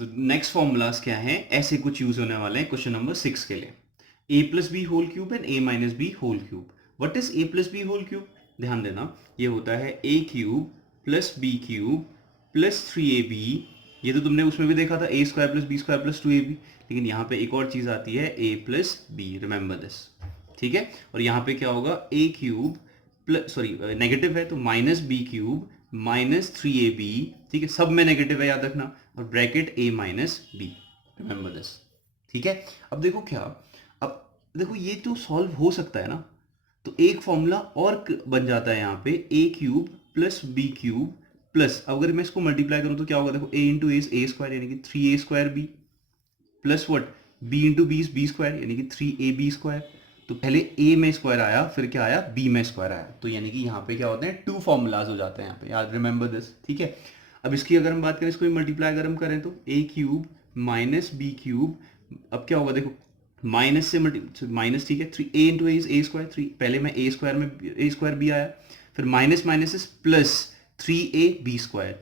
तो next formulas क्या है, ऐसे कुछ यूज होने वाले हैं क्वेश्चन नंबर 6 के लिए। A plus B whole cube and A minus B whole cube. What is A plus B whole cube? ध्यान देना, ये होता है A cube plus B cube plus 3ab। ये तो तुमने उसमें भी देखा था, A square plus B square plus 2ab। लेकिन यहाँ पे एक और चीज आती है, A plus B, remember this. ठीक है, और यहाँ पे क्या होगा, A cube plus, sorry negative है तो minus B cube minus 3ab। ठीक है, सब में नेगेटिव है याद रखना, और bracket a minus B, remember this. ठीक है, अब देखो क्या, अब देखो ये तो सॉल्व हो सकता है ना, तो एक फॉर्मूला और बन जाता है यहाँ पे, a cube plus B cube plus, अगर मैं इसको मल्टीप्लाई करूँ तो क्या होगा, देखो a इंटू ए स्क्वायर यानी कि 3a² b plus what b into B square यानी कि 3ab स्क्वायर। तो पहले a में स्क्वायर आया, फिर क्या आया, b में स्क्वायर आया, तो यानी कि यहाँ पे क्या होते हैं, टू फॉर्मूलाज हो जाते हैं यहाँ पे, याद, रिमेंबर दिस। ठीक है, अब इसकी अगर हम बात करें, इसको मल्टीप्लाई अगर हम करें तो a cube minus B cube, अब क्या होगा देखो, माइनस से माइनस, ठीक है, 3a इंटू ए स्क्वायर, 3 पहले में ए स्क्वायर में ए स्क्वायर बी आया, फिर minus minus is plus 3ab square,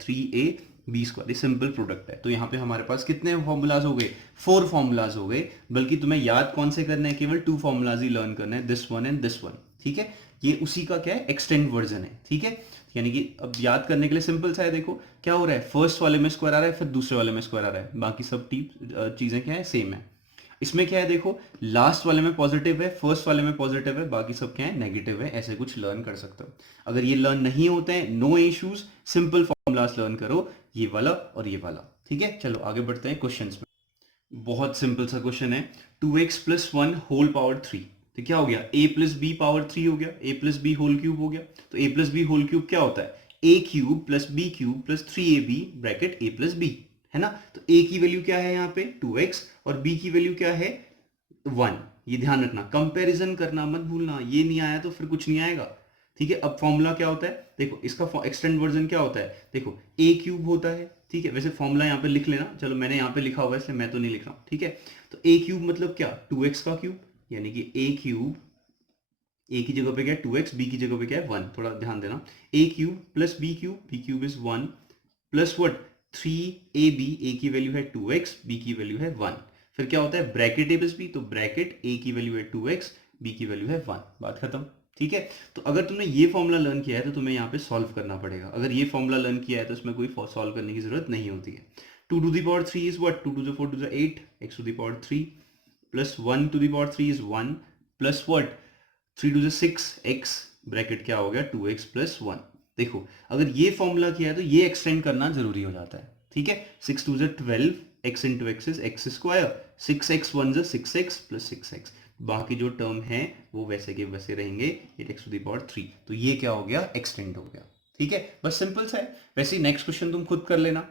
ये सिंपल प्रोडक्ट है। तो यहाँ पे हमारे पास कितने फॉर्मूलाज हो गए, 4 फॉर्मूलाज हो गए, बल्कि तुम्हें याद कौन से करने हैं, केवल 2 फॉर्मूलाज ही लर्न करने हैं, this one and this one. ठीक है, ये उसी का क्या है, एक्सटेंड वर्जन है। ठीक है, यानी कि अब याद करने के लिए सिंपल सा है, देखो क्या हो रहा है, फर्स्ट वाले में स्क्वायर आ रहा है, फिर दूसरे वाले में स्क्वायर आ रहा है, बाकी सब चीजें क्या है, सेम है। इसमें क्या है, देखो लास्ट वाले में पॉजिटिव है, फर्स्ट वाले में पॉजिटिव है, बाकी सब क्या है, नेगेटिव है, ऐसे कुछ लर्न कर सकते हो। अगर ये लर्न नहीं होते हैं, no issues, simple formulas learn करो, ये वाला और ये वाला। ठीक है, चलो आगे बढ़ते हैं क्वेश्चंस में। बहुत सिंपल सा क्वेश्चन है, 2x प्लस 1 होल पावर 3। तो क्या हो गया, a प्लस बी पावर 3 हो गया, a plus B whole cube हो गया। तो a plus B whole cube क्या होता है, a cube plus B cube plus 3ab bracket a plus B, है ना। तो a की वैल्यू क्या है यहाँ पे 2x, और b की वैल्यू क्या है 1। ये ध्यान रखना, कंपैरिजन करना मत भूलना, ये नहीं आया तो फिर कुछ नहीं आएगा। ठीक है, अब फॉर्मूला क्या होता है, देखो इसका एक्सटेंड वर्जन क्या होता है, देखो a क्यूब होता है। ठीक है, वैसे फॉर्मूला यहाँ पे लिख लेना, चलो मैंने यहाँ पे लिखा हुआ है इसलिए मैं तो नहीं लिख रहा हूँ। ठीक है, तो a क्यूब मतलब क्या, 2x का क्यूब, यानी कि a क्यूब, a की जगह पे क्या है 2x, b की जगह पे क्या है 1, थोड़ा ध्यान देना, a cube plus b cube is 1 plus what 3ab, a की वैल्यू है 2x, b की वैल्यू है 1, फिर क्या होता है ब्रैकेट a प्लस b, तो ब्रैकेट a की वैल्यू है 2x, b की वैल्यू है 1, बात खत्म। ठीक है, तो अगर तुमने ये फॉर्मूला लर्न किया है तो तुम्हें यहाँ पे सॉल्व करना पड़ेगा, अगर ये फॉर्मूला लर्न किया है तो इसमें कोई सॉल्व करने की जरूरत नहीं होती है। 2 to the power 3 is what, 2 to the 4 to the 8, x to the power 3 plus 1 to the power 3 is 1 plus what, 3 to the 6 x, bracket क्या हो गया 2x plus 1। देखो अगर ये फॉर्मूला किया है तो ये एक्सटेंड करना जरूरी हो जाता है। ठीक है, 6 2 is 12, x into x is x square, 6x 1 is 6x plus 6x, बाकी जो टर्म है वो वैसे के वैसे रहेंगे, 8x to the power 3, तो ये क्या हो गया, एक्सटेंड हो गया। ठीक है, बस सिंपल सा है। वैसे नेक्स्ट क्वेश्चन तुम खुद कर लेना।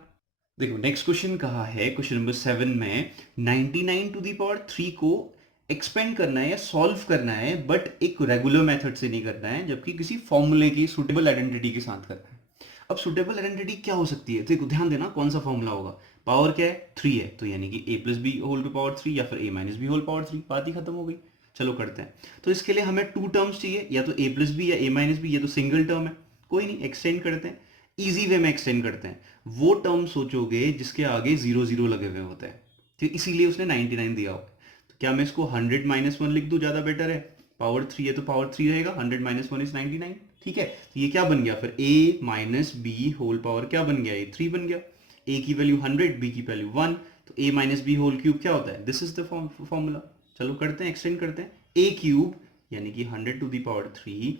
देखो नेक्स्ट क्वेश्चन कहा है, क्वेश्चन नंबर 7 में 99 टू दी पावर 3 को एक्सपेंड करना है या सॉल्व करना है, बट एक रेगुलर मेथड से नहीं करना है, जबकि किसी फॉर्मूले की सुटेबल आइडेंटिटी के साथ करना है। अब सुटेबल आइडेंटिटी क्या हो सकती है, देखो ध्यान देना कौन सा फॉर्मूला होगा, पावर क्या है 3 है, तो यानी कि a plus B whole to power 3 या फिर a minus B whole power 3, बात ही खत्म हो गई। चलो करते हैं, तो इसके लिए हमें 2 टर्म्स चाहिए, या तो a प्लस बी या a माइनस बी, ये तो सिंगल टर्म है, कोई नहीं एक्सटेंड करते हैं, इजी वे में एक्सटेंड करते हैं। वो टर्म सोचोगे जिसके आगे 0 0 लगे हुए होते हैं, तो इसीलिए उसने 99 दिया होगा। तो क्या मैं इसको 100 माइनस 1 लिख दूं, ज्यादा बेटर है, पावर 3 है तो पावर 3 रहेगा, 100 माइनस 1 इज 99। ठीक है, तो ये क्या बन गया फिर, a minus B whole power क्या बन गया, ये 3 बन गया, a की वैल्यू 100, b की वैल्यू 1, तो a minus B whole cube क्या होता है, दिस इज द फॉर्मूला। चलो करते हैं, एक्सटेंड करते हैं, a क्यूब यानी कि 100 to the power 3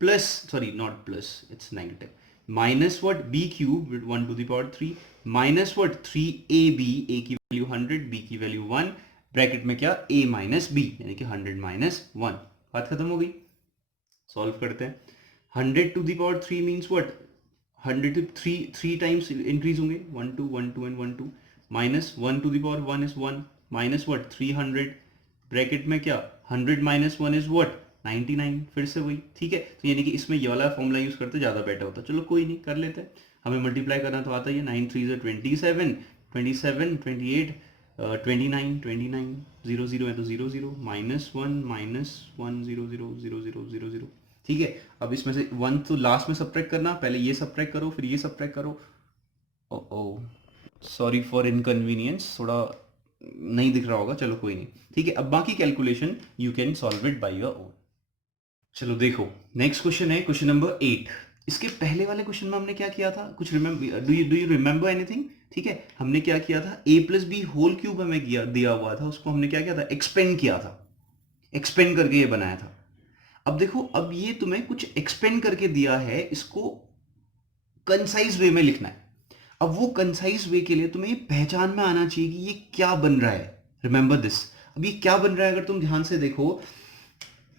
plus, sorry not plus, it's negative, minus what B cube 1 to the power 3 minus what 3ab, a की वैल्यू 100, b की वैल्यू 1, ब्रैकेट में क्या a माइनस बी यानी कि 100 माइनस 1, बात खत्म हो गई। सॉल्व करते हैं, 100 to the power 3 means what, 100 to 3 times increase होंगे, 1 2 1 2 and 1 2, minus 1 to the power 1 is 1, minus what 300, bracket में क्या 100 माइनस 1 इज वट 99, फिर से वही। ठीक है, तो यानी कि इसमें ये वाला फॉर्मूला यूज करते ज़्यादा बेटर होता, चलो कोई नहीं कर लेते हैं, हमें मल्टीप्लाई करना तो आता ही है, 9 3 is 27, 27 28 29 29, 0 0 है तो 0 0, माइनस 1 0 0 0 0 0 0। ठीक है, अब इसमें से 1 तो लास्ट में सब्ट्रैक्ट करना, पहले ये सब्ट्रैक्ट करो फिर ये सब्ट्रैक्ट करो, ओ सॉरी फॉर इनकन्वीनियंस, थोड़ा नहीं दिख रहा होगा, चलो कोई नहीं, ठीक है। अब बाकी calculation you can solve it by your own. चलो देखो, नेक्स्ट क्वेश्चन है क्वेश्चन नंबर 8। इसके पहले वाले क्वेश्चन में हमने क्या किया था, कुछ remember, do you remember anything? ठीक है, हमने क्या किया था, a plus B whole cube हमें दिया हुआ था, उसको हमने क्या किया था, एक्सपेंड किया था, एक्सपेंड करके ये बनाया था। अब देखो, अब ये तुम्हें कुछ एक्सपेंड करके दिया है, इसको कंसाइज वे में लिखना है। अब वो कंसाइज वे के लिए तुम्हें ये पहचान में आना चाहिए कि ये क्या बन रहा है। रिमेंबर दिस, अब ये क्या बन रहा है, अगर तुम ध्यान से देखो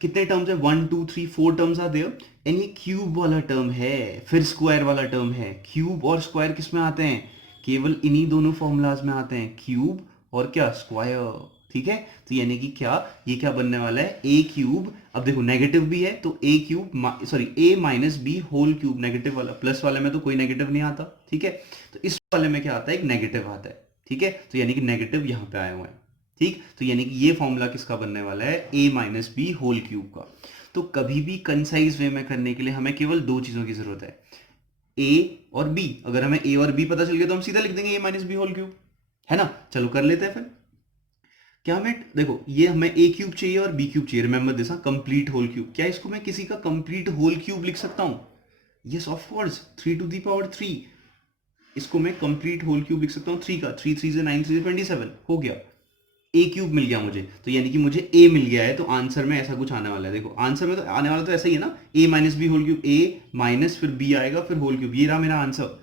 कितने टर्म्स है, 1 2 3 4 टर्म्स आर देयर, एंड ये क्यूब वाला टर्म है, फिर स्क्वायर वाला टर्म है। क्यूब और स्क्वायर किस में आते हैं, केवल इन्हीं दोनों फॉर्मूलाज में आते हैं, क्यूब और क्या, स्क्वायर। ठीक है, तो यानी कि क्या, ये क्या बनने वाला है, ए क्यूब। अब देखो नेगेटिव भी है तो A cube, sorry A minus B whole cube, negative वाला, प्लस वाले में तो कोई नेगेटिव नहीं आता। ठीक है, तो इस वाले में क्या आता है, एक नेगेटिव आता है। ठीक है, तो यानी कि नेगेटिव यहां पे आए हुए हैं। ठीक, तो यानी कि ये फॉर्मूला किसका बनने वाला है, a minus B whole cube का। तो कभी भी कंसाइज वे में करने के लिए हमें केवल दो चीजों की जरूरत है, a और b। अगर हमें a और b पता चल गया तो हम सीधा लिख देंगे a minus B whole cube, है ना। चलो कर लेते हैं फिर। क्या हमें, देखो ये हमें a क्यूब चाहिए और b क्यूब चाहिए, remember this, complete whole cube. क्या इसको मैं किसी का कंप्लीट होल क्यूब लिख सकता हूं? Yes of course, 3 to the power 3। इसको मैं कंप्लीट होल क्यूब लिख सकता हूं, 3 का, 3 3 से 9 3 से 27 हो गया, ए क्यूब मिल गया मुझे। तो यानी कि मुझे ए मिल गया है, तो आंसर में ऐसा कुछ आने वाला है। देखो आंसर में तो आने वाला तो ऐसा ही है ना, ए माइनस बी होल क्यूब, ए माइनस फिर बी आएगा फिर होल क्यूब, ये रहा मेरा आंसर।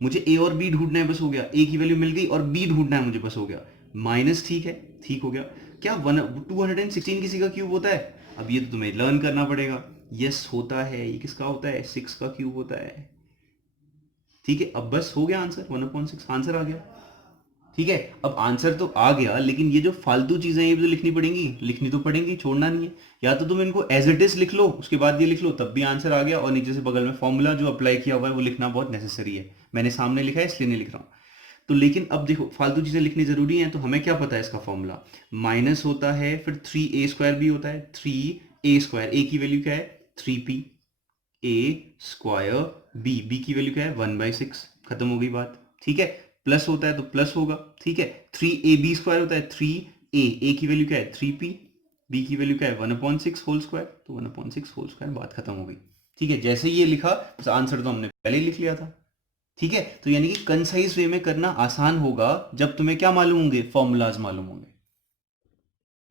मुझे ए और बी ढूंढना है, बस हो गया, ए की वैल्यू मिल गई और बी ढूंढना है मुझे, बस हो गया। माइनस, ठीक है, ठीक हो गया। क्या 216 किसी का क्यूब होता है? अब ये तो तुम्हें लर्न करना पड़ेगा। यस होता है, ये किसका होता है, 6 का क्यूब होता है। ठीक है, अब बस हो गया आंसर, 1/6 आंसर आ गया। ठीक है, अब आंसर तो आ गया, लेकिन ये जो फालतू चीजें ये भी तो लिखनी पड़ेंगी, लिखनी तो पड़ेंगी, छोड़ना नहीं है। या तो तुम इनको एज इट इज लिख लो, उसके बाद ये लिख लो, तब भी आंसर आ गया, और नीचे से बगल में फॉर्मूला जो अप्लाई किया हुआ है वो लिखना बहुत नेसेसरी है। मैंने सामने लिखा है इसलिए नहीं लिख रहा हूँ। तो लेकिन अब देखो, फालतू चीजें लिखनी जरूरी है, तो हमें क्या पता है इसका फॉर्मूला, माइनस होता है, फिर 3a² भी होता है, 3a², ए की वैल्यू क्या है, 3p, a² b की वैल्यू क्या है, 1/6, खत्म हो गई बात। ठीक है, प्लस होता है तो प्लस होगा। ठीक है, 3ab² होता है, 3a की वैल्यू क्या है, 3p, b की वैल्यू क्या है, 1/6 होल स्क्वायर, तो 1/6 होल स्क्वायर, बात खत्म हो गई। ठीक है, जैसे ये लिखा, बस आंसर तो हमने पहले ही लिख लिया था। ठीक है, तो यानी कि कंसाइज वे में करना आसान होगा जब तुम्हें क्या मालूम होंगे, फॉर्मूलाज मालूम होंगे।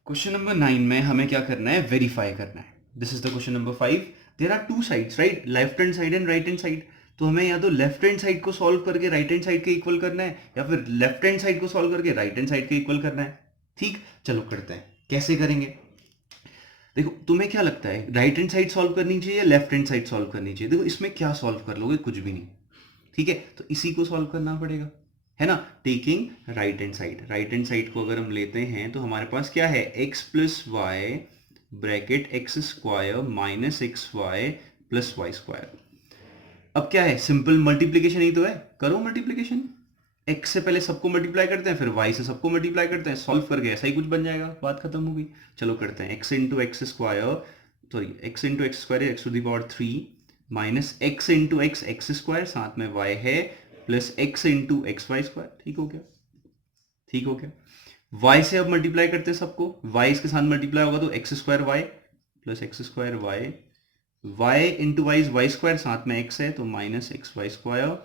क्वेश्चन नंबर 9 में हमें क्या करना है, वेरीफाई करना है। This is the question number 5। There are two sides, right, left hand side and right hand side. तो हमें या तो लेफ्ट हैंड साइड को सॉल्व करके राइट हैंड साइड के इक्वल करना है, या फिर लेफ्ट हैंड साइड को सॉल्व करके राइट हैंड साइड के इक्वल करना है। ठीक, चलो करते हैं, कैसे करेंगे। देखो तुम्हें क्या लगता है, राइट हैंड साइड सॉल्व करनी चाहिए या लेफ्ट हैंड साइड सॉल्व करनी चाहिए? देखो इसमें क्या सॉल्व कर लोगे, कुछ भी नहीं। ठीक है, तो इसी को सॉल्व करना पड़ेगा, है ना। Taking right hand side, right hand side को अगर हम लेते हैं तो हमारे पास क्या है, x plus Y bracket x² minus XY plus y²। अब क्या है, सिंपल मल्टीप्लीकेशन ही तो है, करो मल्टीप्लीकेशन। x से पहले सबको मल्टीप्लाई करते हैं, फिर y से सबको मल्टीप्लाई करते हैं, सॉल्व करके ऐसा ही कुछ बन जाएगा, बात खत्म हो गई। चलो करते हैं, x into x square, sorry x into x square, x⁻³ minus x into x square, साथ में y है, प्लस x इंटू XY²। ठीक हो गया, ठीक हो गया। y से अब मल्टीप्लाई करते हैं सबको, y इसके साथ मल्टीप्लाई होगा तो x² plus x² y into y² साथ में x है तो minus XY²,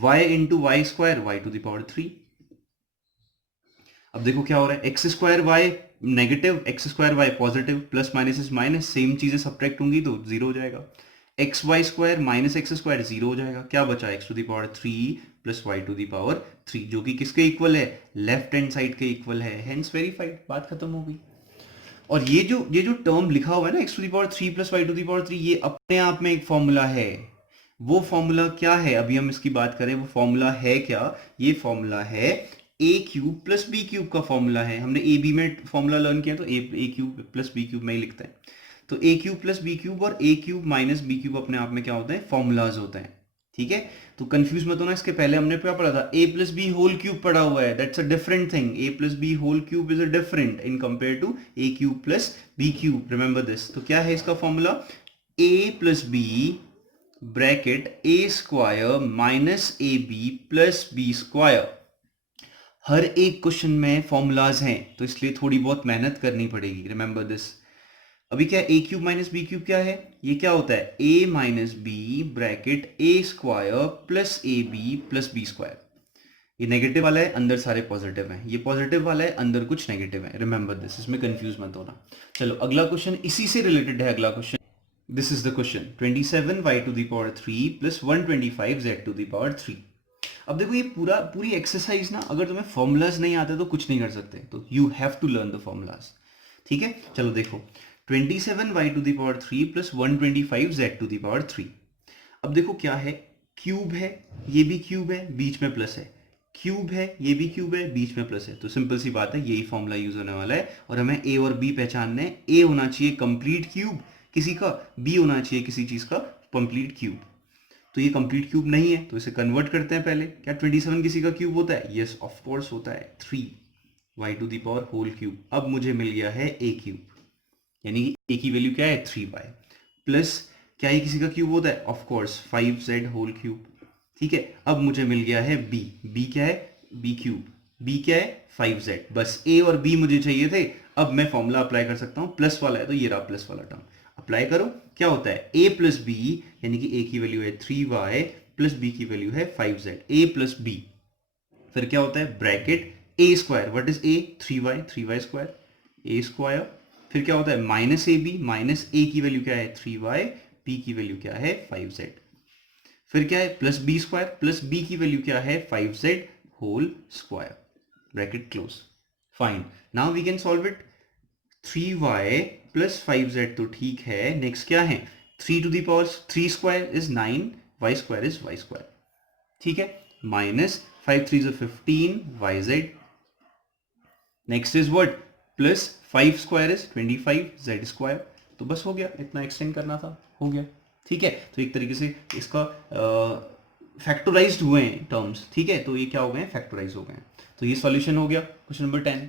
y into y² y⁻³। अब देखो क्या हो रहा है, x² negative, x² positive, plus minus is minus, same चीजें सब्ट्रैक्ट होंगी तो जीरो हो जाएगा। XY² माइनस x² जीरो हो जाएगा, क्या बचा, x⁻³ प्लस y⁻³ जो कि किसके इक्वल है, लेफ्ट हैंड साइड के इक्वल है, हेंस वेरीफाइड, बात खत्म हो गई। और ये जो टर्म लिखा हुआ है ना, x⁻³ प्लस y⁻³, ये अपने आप में एक फॉर्मूला है। वो फॉर्मूला क्या है, अभी हम इसकी बात करें, वो फॉर्मूला है क्या, ये फॉर्मूला है a³ प्लस b³ का फॉर्मूला है। हमने ए बी में फॉर्मूला लर्न किया तो a³ प्लस b³ में ही लिखते हैं। तो a³ प्लस b³ और a³ माइनस b³ अपने आप में क्या होते हैं, फॉर्मूलाज होते हैं। ठीक है, तो कंफ्यूज मत होना, इसके पहले हमने क्या पढ़ा था, a plus B whole cube पढ़ा हुआ है, that's a different thing. a plus B whole cube is a different in compare to a³ plus b³, remember this. तो क्या है इसका formula, a plus B bracket a² minus ab plus b²। हर एक question में formulas हैं, तो इसलिए थोड़ी बहुत मेहनत करनी पड़ेगी, रिमेंबर दिस। अभी क्या A cube minus B cube क्या है, ये क्या होता है, A minus B bracket A square plus A B plus B square. ये नेगेटिव वाला है, अंदर सारे पॉजिटिव हैं, ये पॉजिटिव वाला है, अंदर कुछ नेगेटिव है, रिमेंबर दिस, इसमें कंफ्यूज मत होना। चलो अगला क्वेश्चन इसी से रिलेटेड है। अगला question, this is the question, 27y to the power 3 plus 125z to the power 3। अब देखो ये पूरी एक्सरसाइज ना, अगर तुम्हें फॉर्मूलाज नहीं आते तो कुछ नहीं कर सकते, तो you have to learn the formulas, ठीक है। चलो देखो 27y to the power 3 plus 125z to the power 3। अब देखो क्या है, क्यूब है, ये भी क्यूब है, बीच में प्लस है, क्यूब है, ये भी क्यूब है, बीच में प्लस है, तो सिंपल सी बात है, यही फॉर्मूला यूज होने वाला है। और हमें ए और बी पहचानना है, ए होना चाहिए कंप्लीट क्यूब किसी का, बी होना चाहिए किसी चीज का कंप्लीट क्यूब। तो ये कंप्लीट क्यूब नहीं है, तो इसे कन्वर्ट करते हैं पहले। क्या 27 किसी का क्यूब होता है, यस ऑफ कोर्स होता है, 3y to the power whole cube. अब मुझे मिल गया है ए क्यूब, यानी कि ए की वैल्यू क्या है 3y, प्लस क्या ये किसी का क्यूब होता है, of course 5z whole cube, ठीक है। अब मुझे मिल गया है b, b क्या है, b क्यूब, b क्या है 5z, बस a और b मुझे चाहिए थे। अब मैं फॉर्मूला अप्लाई कर सकता हूँ, प्लस वाला है तो ये रहा प्लस वाला टर्म, अप्लाई करो, क्या होता है a प्लस बी, यानी कि a की वैल्यू है 3y प्लस b की वैल्यू है 5z, a प्लस b, फिर क्या होता है bracket a square, what is a, 3y square, a square, फिर क्या होता है minus A B, minus a की वैल्यू क्या है 3y, b की वैल्यू क्या है 5z, फिर क्या है plus B square, plus B की वैल्यू क्या है 5z whole square, bracket close. Fine, now we can solve it. 3y plus 5z तो ठीक है, नेक्स्ट क्या है 3 to the power 3 square is 9, y square is y square, ठीक है, minus 5 3 is 15 yz, next is what plus 5 square is 25 z square. तो बस हो गया, इतना एक्सटेंड करना था, हो गया, ठीक है। तो एक तरीके से इसका फैक्टराइज्ड हुए हैं टर्म्स, ठीक है, तो ये क्या हो गए हैं, फैक्टराइज हो गए हैं। तो ये सॉल्यूशन हो गया क्वेश्चन नंबर 10।